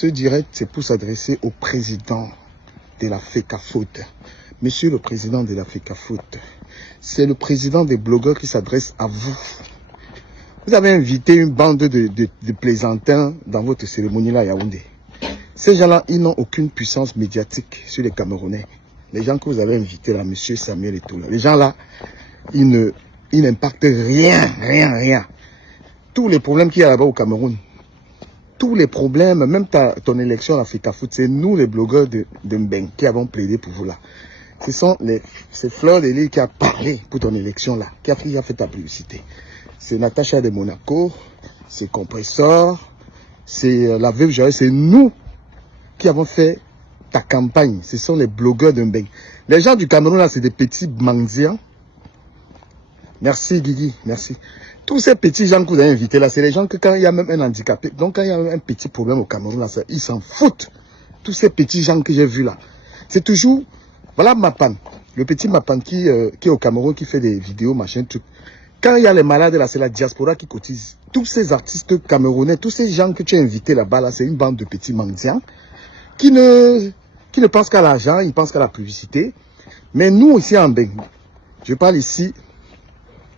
Ce direct, c'est pour s'adresser au président de la FECAFOOT. Monsieur le président de la FECAFOOT, c'est le président des blogueurs qui s'adresse à vous. Vous avez invité une bande de plaisantins dans votre cérémonie là à Yaoundé. Ces gens-là, ils n'ont aucune puissance médiatique sur les Camerounais. Les gens que vous avez invités là, monsieur Samuel et tout là, les gens là, ils n'impactent rien. Tous les problèmes qu'il y a là-bas au Cameroun, tous les problèmes, même ton élection à la FECAFOOT, c'est nous les blogueurs de Mbeng qui avons plaidé pour vous là. C'est Fleur de Lille qui a parlé pour ton élection là, qui a fait ta publicité. C'est Natacha de Monaco, c'est Compressor, c'est la veuve Joël, c'est nous qui avons fait ta campagne. Ce sont les blogueurs de Mbeng. Les gens du Cameroun là, c'est des petits mendiants. Merci Guigui, merci. Tous ces petits gens que vous avez invités là, c'est les gens que quand il y a même un handicapé, donc quand il y a un petit problème au Cameroun là, ils s'en foutent. Tous ces petits gens que j'ai vus là, c'est toujours, voilà Mapan, le petit Mapan qui est au Cameroun, qui fait des vidéos, machin, truc. Quand il y a les malades là, c'est la diaspora qui cotise. Tous ces artistes camerounais, tous ces gens que tu as invités là-bas là, c'est une bande de petits mendiants qui ne pensent qu'à l'argent, ils pensent qu'à la publicité. Mais nous ici en Mbeng, je parle ici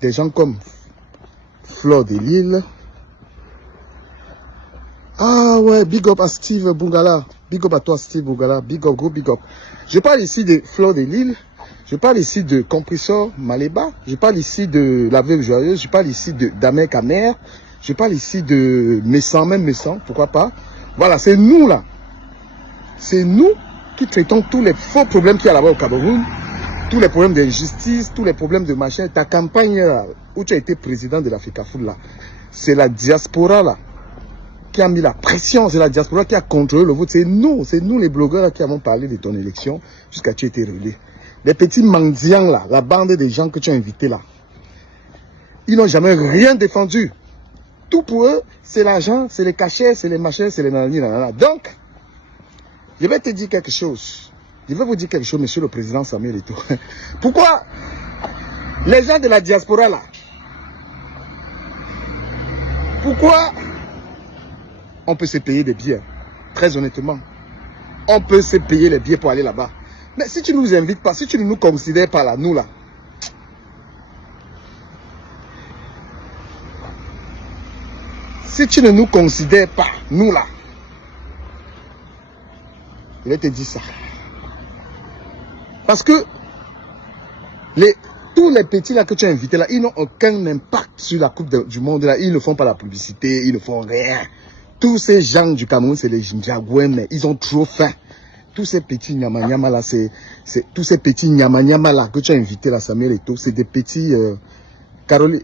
des gens comme Fleur de Lille. Ah ouais, big up à Steve Bungala. Big up à toi Steve Bungala. Big up, gros big up. Je parle ici de Fleur de Lille. Je parle ici de Compressor Maléba. Je parle ici de La Veuve Joyeuse. Je parle ici de Damek Amer. Je parle ici de Messan, même Messan, pourquoi pas. Voilà, c'est nous là. C'est nous qui traitons tous les faux problèmes qu'il y a là-bas au Cameroun. Tous les problèmes d'injustice, tous les problèmes de machin. Ta campagne là, où tu as été président de la FECAFOOT là, c'est la diaspora là qui a mis la pression, c'est la diaspora qui a contrôlé le vote. C'est nous les blogueurs là, qui avons parlé de ton élection jusqu'à ce que tu aies été relais. Les petits mendiants là, la bande des gens que tu as invités là, ils n'ont jamais rien défendu. Tout pour eux, c'est l'argent, c'est les cachets, c'est les machins, c'est les nanani, nanana. Donc, je vais te dire quelque chose. Je vais vous dire quelque chose, monsieur le président Samuel Eto'o. Pourquoi les gens de la diaspora là, pourquoi on peut se payer des billets? Très honnêtement, on peut se payer les billets pour aller là-bas. Mais si tu ne nous invites pas, si tu ne nous considères pas là, nous là, si tu ne nous considères pas, nous là, je vais te dire ça. Parce que tous les petits là que tu as invités là, ils n'ont aucun impact sur la Coupe du Monde là. Ils ne font pas la publicité, ils ne font rien. Tous ces gens du Cameroun, c'est les Njagouens, mais ils ont trop faim. Tous ces petits nyama là, tous ces petits nyama là que tu as invités là, Samuel Eto'o, c'est des petits Coralie,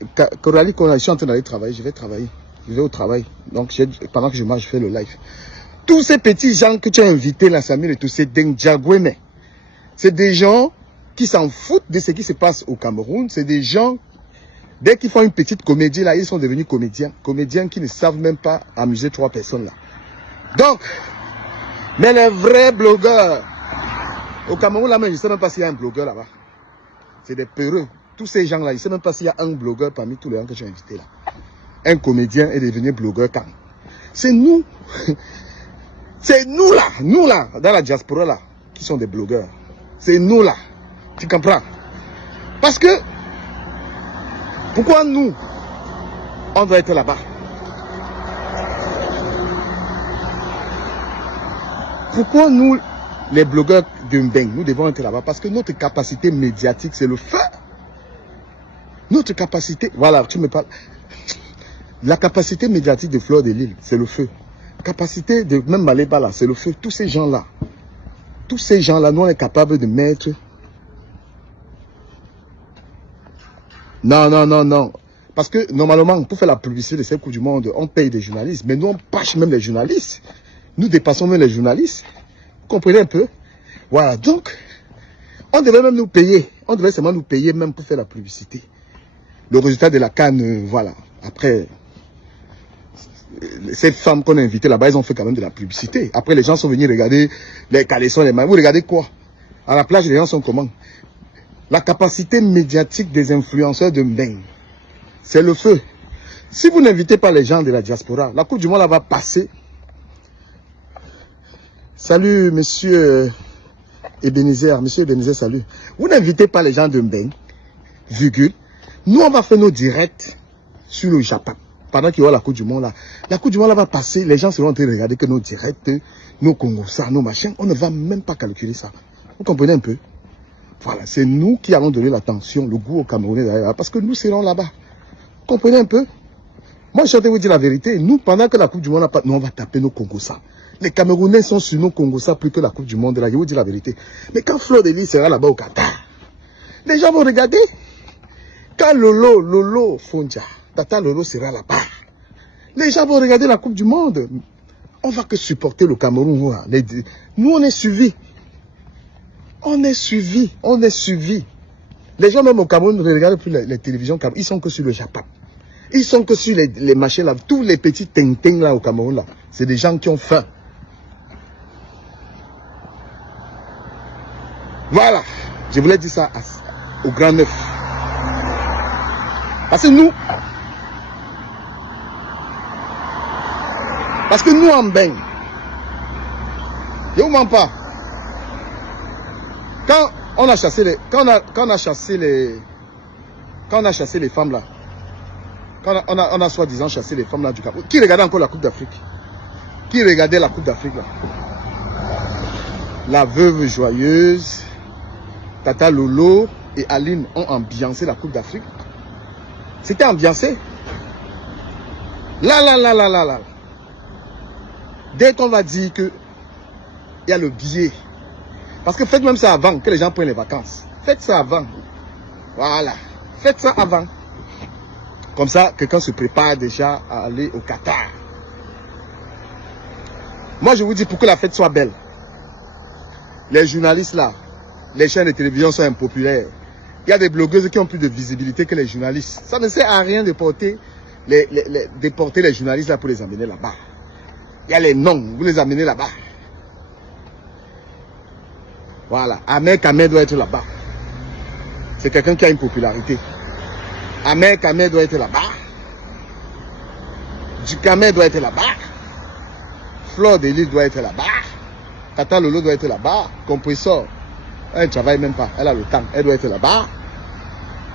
je suis en train d'aller travailler, je vais travailler. Je vais au travail. Donc pendant que je marche, je fais le live. Tous ces petits gens que tu as invités là, Samuel Eto'o, c'est des Njagouens. C'est des gens qui s'en foutent de ce qui se passe au Cameroun. C'est des gens, dès qu'ils font une petite comédie là, ils sont devenus comédiens. Comédiens qui ne savent même pas amuser 3 personnes là. Donc, mais les vrais blogueurs, au Cameroun là même, je ne sais même pas s'il y a un blogueur là-bas. C'est des peureux. Tous ces gens là, je ne sais même pas s'il y a un blogueur parmi tous les gens que tu as invités là. Un comédien est devenu blogueur quand? C'est nous. C'est nous là, dans la diaspora là, qui sont des blogueurs. C'est nous là. Tu comprends? Parce que, pourquoi nous, on doit être là-bas? Pourquoi nous, les blogueurs de Mbeng, nous devons être là-bas? Parce que notre capacité médiatique, c'est le feu. Notre capacité, voilà, tu me parles. La capacité médiatique de Fleur de Lille, c'est le feu. Capacité de même Maléba là, c'est le feu. Tous ces gens-là, nous on est capable de mettre. Non. Parce que normalement, pour faire la publicité de cette Coupe du Monde, on paye des journalistes. Mais nous, on pâche même les journalistes. Nous dépassons même les journalistes. Vous comprenez un peu? Voilà, donc, on devait même nous payer. On devait seulement nous payer même pour faire la publicité. Le résultat de la CAN, voilà. Après, ces femmes qu'on a invitées là-bas, elles ont fait quand même de la publicité. Après, les gens sont venus regarder les caleçons, les mains. Vous regardez quoi? À la plage, les gens sont comment? La capacité médiatique des influenceurs de Mbeng, c'est le feu. Si vous n'invitez pas les gens de la diaspora, la Coupe du Monde va passer. Salut, monsieur Ebenezer. Monsieur Ebenezer, salut. Vous n'invitez pas les gens de Mbeng, virgule. Nous, on va faire nos directs sur le Japon. Pendant qu'il y aura la Coupe du Monde là. La Coupe du Monde là va passer. Les gens seront en train de regarder que nos directs, nos Congos, ça, nos machins. On ne va même pas calculer ça. Vous comprenez un peu? Voilà, c'est nous qui allons donner l'attention, le goût au Camerounais d'ailleurs. Parce que nous serons là-bas. Vous comprenez un peu? Moi, je vais vous dire la vérité. Nous, pendant que la Coupe du Monde n'a pas... Nous, on va taper nos Congos. Les Camerounais sont sur nos Congos plus que la Coupe du Monde. Là, je vais vous dire la vérité. Mais quand Flo Deli sera là-bas au Qatar, les gens vont regarder. Quand Lolo Fondia, Tata Lolo sera là-bas, les gens vont regarder la Coupe du Monde. On va que supporter le Cameroun. Nous, on est suivis. On est suivis. On est suivis. Les gens, même au Cameroun, ne regardent plus les télévisions. Ils sont que sur le Japon. Ils sont que sur les machins là. Tous les petits ting-ting là au Cameroun là. C'est des gens qui ont faim. Voilà. Je voulais dire ça au Grand Neuf. Parce que nous en Mbeng, je ne vous mens pas. Quand on a chassé les, quand on a chassé les femmes là, quand on a soi-disant chassé les femmes là du Cameroun, qui regardait encore la Coupe d'Afrique? Qui regardait la Coupe d'Afrique là? La veuve joyeuse, Tata Lolo et Aline ont ambiancé la Coupe d'Afrique. C'était ambiancé. Là. Dès qu'on va dire que il y a le billet. Parce que faites même ça avant que les gens prennent les vacances. Faites ça avant. Voilà. Faites ça avant. Comme ça, quelqu'un se prépare déjà à aller au Qatar. Moi, je vous dis, pour que la fête soit belle, les journalistes là, les chaînes de télévision sont impopulaires. Il y a des blogueuses qui ont plus de visibilité que les journalistes. Ça ne sert à rien de déporter les journalistes là pour les amener là-bas. Il y a les noms, vous les amenez là-bas. Voilà, Ahmed Kamé doit être là-bas. C'est quelqu'un qui a une popularité. Ahmed Kamé doit être là-bas. Dukamé doit être là-bas. Flore de Lille doit être là-bas. Tata Lolo doit être là-bas. Compressor, elle ne travaille même pas, elle a le temps, elle doit être là-bas.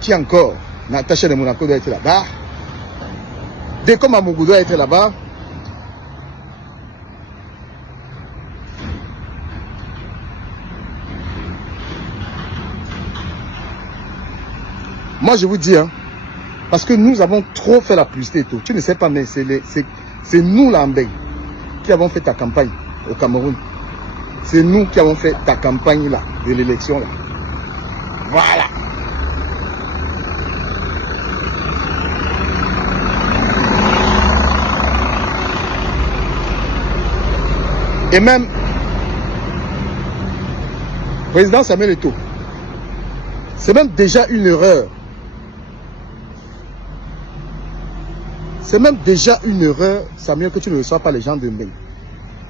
Qui encore? Natacha de Monaco doit être là-bas. Deko Mamougou doit être là-bas. Moi, je vous dis, hein, parce que nous avons trop fait la publicité et tout. Tu ne sais pas, mais c'est nous, là, en Mbeng, qui avons fait ta campagne au Cameroun. C'est nous qui avons fait ta campagne, là, de l'élection, là. Voilà. Et même, président Samuel Eto'o, c'est même déjà une erreur. C'est même déjà une erreur, Samuel, que tu ne reçois pas les gens de Mbeng.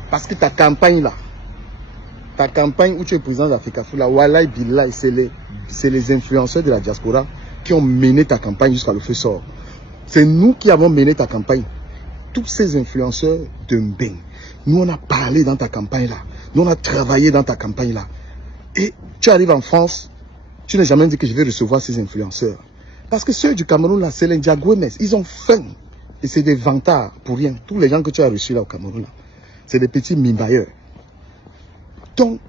Parce que ta campagne là, ta campagne où tu es président d'Africa Foula, Wallahi Billahi, c'est les influenceurs de la diaspora qui ont mené ta campagne jusqu'à le feu sort. C'est nous qui avons mené ta campagne. Tous ces influenceurs de Mbeng. Nous, on a parlé dans ta campagne là. Nous, on a travaillé dans ta campagne là. Et tu arrives en France, tu n'as jamais dit que je vais recevoir ces influenceurs. Parce que ceux du Cameroun là, c'est les Ndiagouemes. Ils ont faim. Et c'est des vantards pour rien. Tous les gens que tu as reçus là au Cameroun là, c'est des petits mimbailleurs. Ton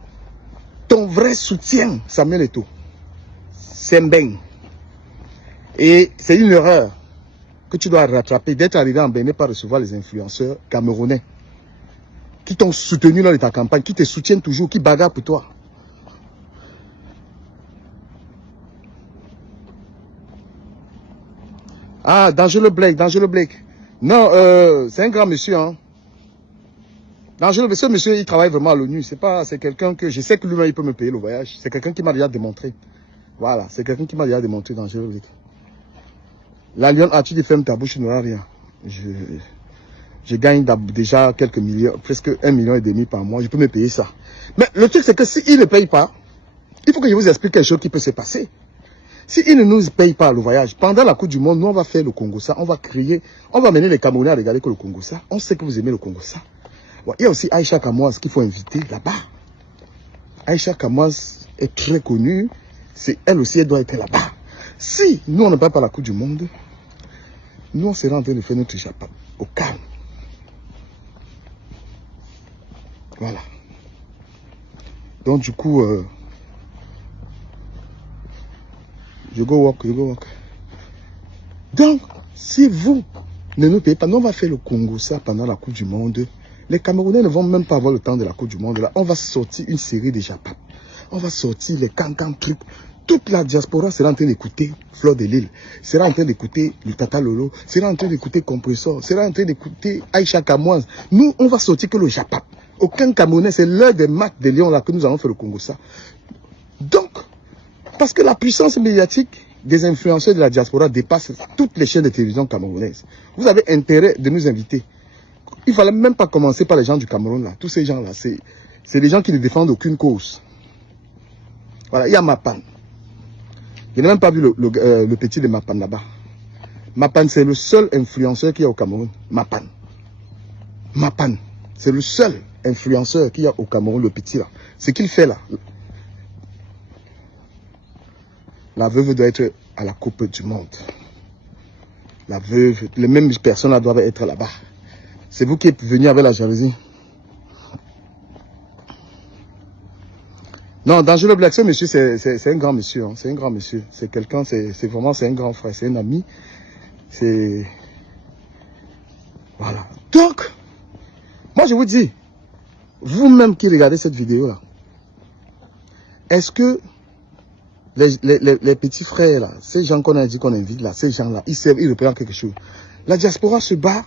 vrai soutien, Samuel Eto'o, c'est Mbeng. Et c'est une erreur que tu dois rattraper d'être arrivé en Mbeng et pas recevoir les influenceurs camerounais qui t'ont soutenu lors de ta campagne, qui te soutiennent toujours, qui bagarrent pour toi. Ah, Dangereux Blake. Non, c'est un grand monsieur, hein. Dangereux, ce monsieur, il travaille vraiment à l'ONU. C'est quelqu'un que, je sais que lui-même, il peut me payer le voyage. C'est quelqu'un qui m'a déjà démontré. Voilà, c'est quelqu'un qui m'a déjà démontré, Dangereux Blake. La Lyon, tu dis, ferme ta bouche, tu n'auras rien. Je gagne déjà quelques millions, presque 1,5 million par mois. Je peux me payer ça. Mais le truc, c'est que s'il ne paye pas, il faut que je vous explique quelque chose qui peut se passer. S'il ne nous paye pas le voyage, pendant la Coupe du Monde, nous, on va faire le Congo ça. On va mener les Camerounais à regarder que le Congo ça. On sait que vous aimez le Congo ça. Il y a aussi Aïcha Kamoise qu'il faut inviter là-bas. Aïcha Kamoise est très connue. Elle aussi, elle doit être là-bas. Si nous, on ne part pas la Coupe du Monde, nous, on sera en train de faire notre Japon au calme. Voilà. Donc, du coup, you go walk. Donc, si vous ne nous payez pas, nous, on va faire le Congo ça pendant la Coupe du Monde. Les Camerounais ne vont même pas avoir le temps de la Coupe du Monde. Là, on va sortir une série de Japon. On va sortir les cantants trucs. Toute la diaspora sera en train d'écouter Fleur de Lille, sera en train d'écouter le Tata Lolo, sera en train d'écouter Compressor, sera en train d'écouter Aïcha Kamoise. Nous, on va sortir que le Japon. Aucun Camerounais, c'est l'heure des matchs de Lyon là que nous allons faire le Congo ça. Donc, parce que la puissance médiatique des influenceurs de la diaspora dépasse toutes les chaînes de télévision camerounaises. Vous avez intérêt de nous inviter. Il ne fallait même pas commencer par les gens du Cameroun là. Tous ces gens là, c'est des gens qui ne défendent aucune cause. Voilà, il y a Mapan. Je n'ai même pas vu le petit de Mapan là-bas. Mapan, c'est le seul influenceur qu'il y a au Cameroun. Mapan, c'est le seul influenceur qu'il y a au Cameroun, le petit là. Ce qu'il fait là. La veuve doit être à la Coupe du Monde. La veuve, les mêmes personnes là doivent être là-bas. C'est vous qui êtes venu avec la jalousie. Non, Dangereux Black, ce monsieur, c'est un grand monsieur. Hein. C'est un grand monsieur. C'est quelqu'un, c'est vraiment, c'est un grand frère. C'est un ami. C'est... Voilà. Donc, moi je vous dis, vous-même qui regardez cette vidéo-là, est-ce que les petits frères là, ces gens qu'on a dit qu'on invite là, ces gens-là, ils représentent quelque chose. La diaspora se bat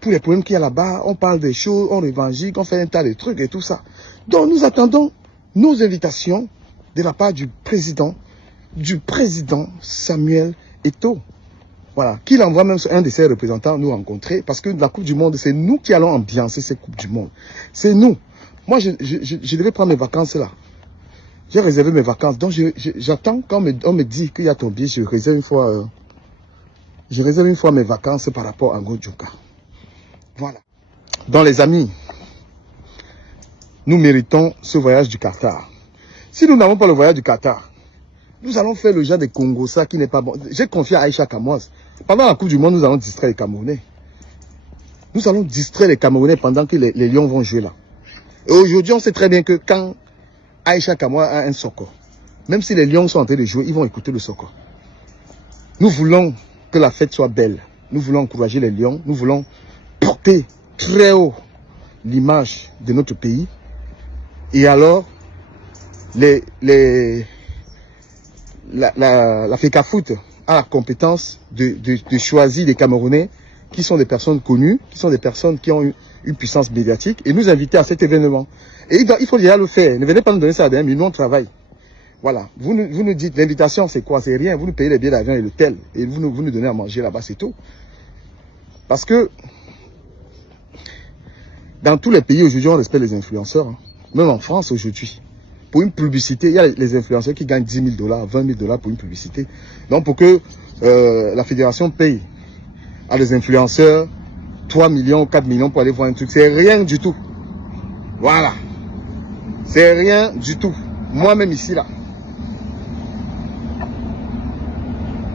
pour les problèmes qu'il y a là-bas. On parle des choses, on évangile, on fait un tas de trucs et tout ça. Donc nous attendons nos invitations de la part du président Samuel Eto'o. Voilà, qu'il envoie même un de ses représentants nous rencontrer, parce que la Coupe du Monde, c'est nous qui allons ambiancer cette Coupe du Monde. C'est nous. Moi, je devais prendre mes vacances là. J'ai réservé mes vacances, donc j'attends quand on me dit qu'il y a ton billet, je réserve une fois mes vacances par rapport à Ngodjoka. Voilà. Donc les amis, nous méritons ce voyage du Qatar. Si nous n'avons pas le voyage du Qatar, nous allons faire le genre de Congo, ça qui n'est pas bon. J'ai confié à Aïcha Kamoise. Pendant la Coupe du Monde, nous allons distraire les Camerounais. Nous allons distraire les Camerounais pendant que les Lions vont jouer là. Et aujourd'hui, on sait très bien que quand Aïcha Kamoise a un soko, même si les Lions sont en train de jouer, ils vont écouter le soko. Nous voulons que la fête soit belle. Nous voulons encourager les Lions. Nous voulons porter très haut l'image de notre pays. Et alors, la FECAFOOT a la compétence de choisir des Camerounais qui sont des personnes connues, qui sont des personnes qui ont une puissance médiatique, et nous inviter à cet événement. Et il faut déjà le faire. Ne venez pas nous donner ça à des nous on travaille. Voilà. Vous nous dites, l'invitation c'est quoi? C'est rien. Vous nous payez les billets d'avion et l'hôtel. Et vous nous donnez à manger là-bas, c'est tout. Parce que dans tous les pays aujourd'hui, on respecte les influenceurs. Hein. Même en France aujourd'hui. Pour une publicité, il y a les influenceurs qui gagnent 10 000 $, 20 000 $ pour une publicité. Donc pour que la fédération paye à les influenceurs 3 millions, 4 millions pour aller voir un truc, c'est rien du tout. Voilà. C'est rien du tout. Moi-même ici là.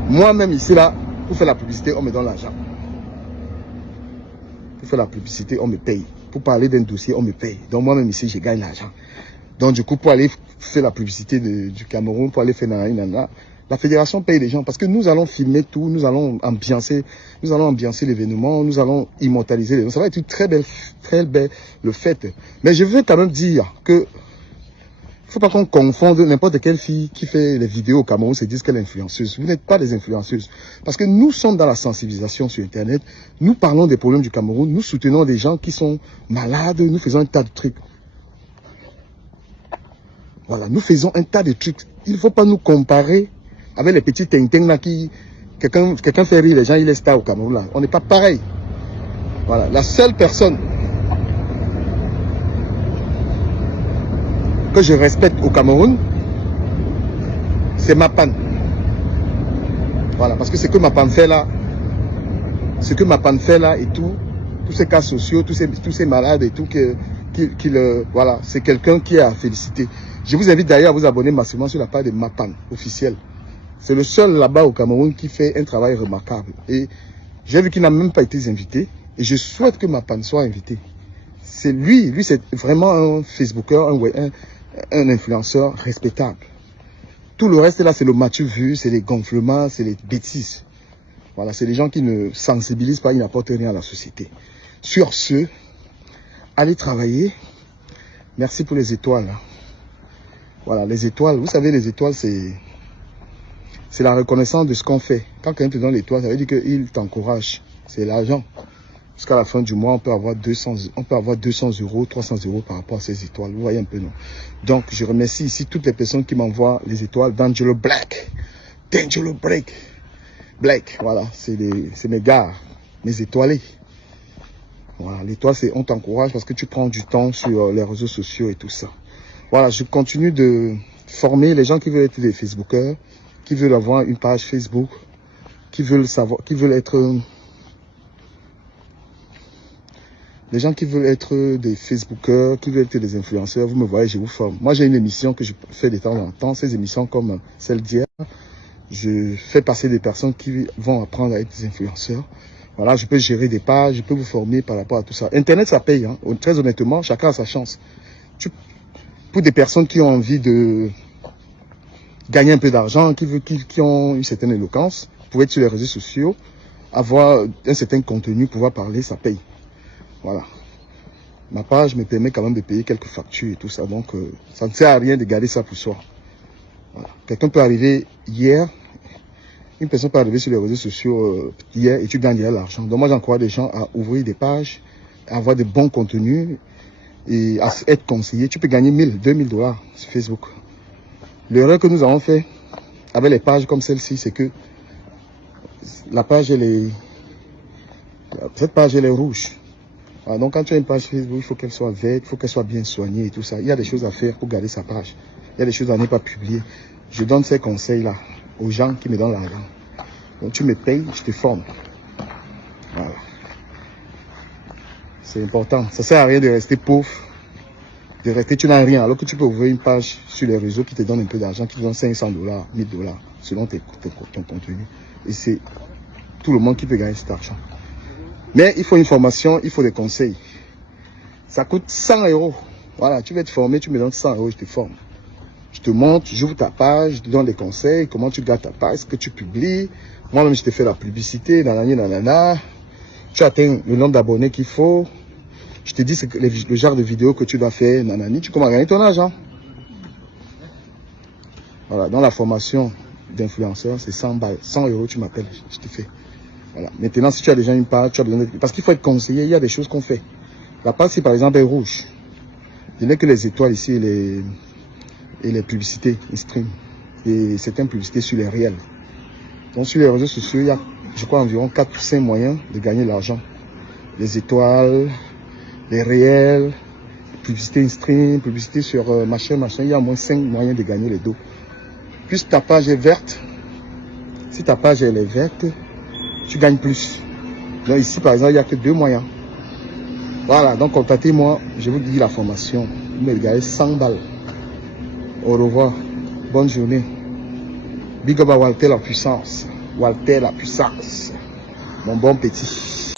Moi-même ici là, pour faire la publicité, on me donne l'argent. Pour faire la publicité, on me paye. Pour parler d'un dossier, on me paye. Donc moi-même ici, je gagne l'argent. Donc du coup, pour aller faire la publicité du Cameroun, pour aller faire nanana, la fédération paye les gens parce que nous allons filmer tout, nous allons ambiancer l'événement, nous allons immortaliser l'événement. Ça va être une très belle le fête. Mais je veux quand même dire que il ne faut pas qu'on confonde n'importe quelle fille qui fait les vidéos au Cameroun se dise qu'elle est influenceuse. Vous n'êtes pas des influenceuses. Parce que nous sommes dans la sensibilisation sur Internet. Nous parlons des problèmes du Cameroun. Nous soutenons des gens qui sont malades. Nous faisons un tas de trucs. Voilà, nous faisons un tas de trucs. Il ne faut pas nous comparer avec les petits ting-ting là qui... Quelqu'un fait rire les gens, il est star au Cameroun là. On n'est pas pareil. Voilà, la seule personne que je respecte au Cameroun, c'est Mapan. Voilà, parce que ce que Mapan fait là, et tout, tous ces cas sociaux, tous ces malades et tout, voilà, c'est quelqu'un qui est à féliciter. Je vous invite d'ailleurs à vous abonner massivement sur la page de Mapan officielle. C'est le seul là-bas au Cameroun qui fait un travail remarquable. Et j'ai vu qu'il n'a même pas été invité. Et je souhaite que Mapan soit invité. C'est lui c'est vraiment un Facebooker, un influenceur respectable. Tout le reste là, c'est le Mathieu vu, c'est les gonflements, c'est les bêtises. Voilà, c'est les gens qui ne sensibilisent pas, qui n'apportent rien à la société. Sur ce, allez travailler. Merci pour les étoiles. Voilà, les étoiles, vous savez, les étoiles, c'est la reconnaissance de ce qu'on fait. Quand quelqu'un te donne l'étoile, ça veut dire qu'il t'encourage. C'est l'argent. Jusqu'à la fin du mois, on peut avoir 200 euros, 300 euros par rapport à ces étoiles. Vous voyez un peu, non? Donc, je remercie ici toutes les personnes qui m'envoient les étoiles d'Angelo Black. D'Angelo Black, voilà, c'est mes gars, mes étoilés. Voilà, l'étoile, c'est on t'encourage parce que tu prends du temps sur les réseaux sociaux et tout ça. Voilà, je continue de former les gens qui veulent être des Facebookers, qui veulent avoir une page Facebook, qui veulent savoir, qui veulent être... Les gens qui veulent être des Facebookers, qui veulent être des influenceurs, vous me voyez, je vous forme. Moi, j'ai une émission que je fais de temps en temps. Ces émissions comme celle d'hier, je fais passer des personnes qui vont apprendre à être des influenceurs. Voilà, je peux gérer des pages, je peux vous former par rapport à tout ça. Internet, ça paye. Hein. Très honnêtement, chacun a sa chance. Pour des personnes qui ont envie de gagner un peu d'argent, qui ont une certaine éloquence, vous pouvez être sur les réseaux sociaux, avoir un certain contenu, pouvoir parler, ça paye. Voilà. Ma page me permet quand même de payer quelques factures et tout ça. Donc, ça ne sert à rien de garder ça pour soi. Voilà. Quelqu'un peut arriver hier, une personne peut arriver sur les réseaux sociaux hier et tu gagnes déjà l'argent. Donc, moi, j'encourage les gens à ouvrir des pages, à avoir de bons contenus et à être conseillé. Tu peux gagner 1000, 2000 dollars sur Facebook. L'erreur que nous avons fait avec les pages comme celle-ci, c'est que la page, cette page, elle est rouge. Alors, donc, quand tu as une page Facebook, il faut qu'elle soit verte, il faut qu'elle soit bien soignée et tout ça. Il y a des choses à faire pour garder sa page. Il y a des choses à ne pas publier. Je donne ces conseils-là aux gens qui me donnent l'argent. Donc, tu me payes, je te forme. Voilà. C'est important. Ça ne sert à rien de rester pauvre, de rester, tu n'as rien. Alors que tu peux ouvrir une page sur les réseaux qui te donne un peu d'argent, qui te donne 500 dollars, 1000 dollars, selon ton contenu. Et c'est tout le monde qui peut gagner cet argent. Mais il faut une formation, il faut des conseils. Ça coûte 100 euros. Voilà, tu veux être formé, tu me donnes 100 euros, je te forme. Je te montre, j'ouvre ta page, je te donne des conseils, comment tu gardes ta page, ce que tu publies. Moi-même, je te fais la publicité, nanana. Tu atteins le nombre d'abonnés qu'il faut. Je te dis le genre de vidéo que tu dois faire, nanani. Tu commences à gagner ton argent. Voilà, dans la formation d'influenceur, c'est 100 balles. 100 euros, tu m'appelles, je te fais. Voilà. Maintenant, si tu as déjà une page, tu as besoin de... Parce qu'il faut être conseillé, il y a des choses qu'on fait. La page, si par exemple, est rouge, je n'ai que les étoiles ici et les publicités, les streams. Et certaines publicités sur les réels. Donc, sur les réseaux sociaux, il y a, je crois, environ 4 ou 5 moyens de gagner de l'argent. Les étoiles, les réels, publicité stream, publicité sur machin. Il y a au moins 5 moyens de gagner les dos. Puisque ta page est verte, si ta page elle est verte, tu gagnes plus. Donc ici, par exemple, il n'y a que 2 moyens. Voilà, donc contactez-moi, je vous dis la formation. Vous me regardez 100 balles. Au revoir, bonne journée. Big up à Walter la puissance. Walter la puissance. Mon bon petit.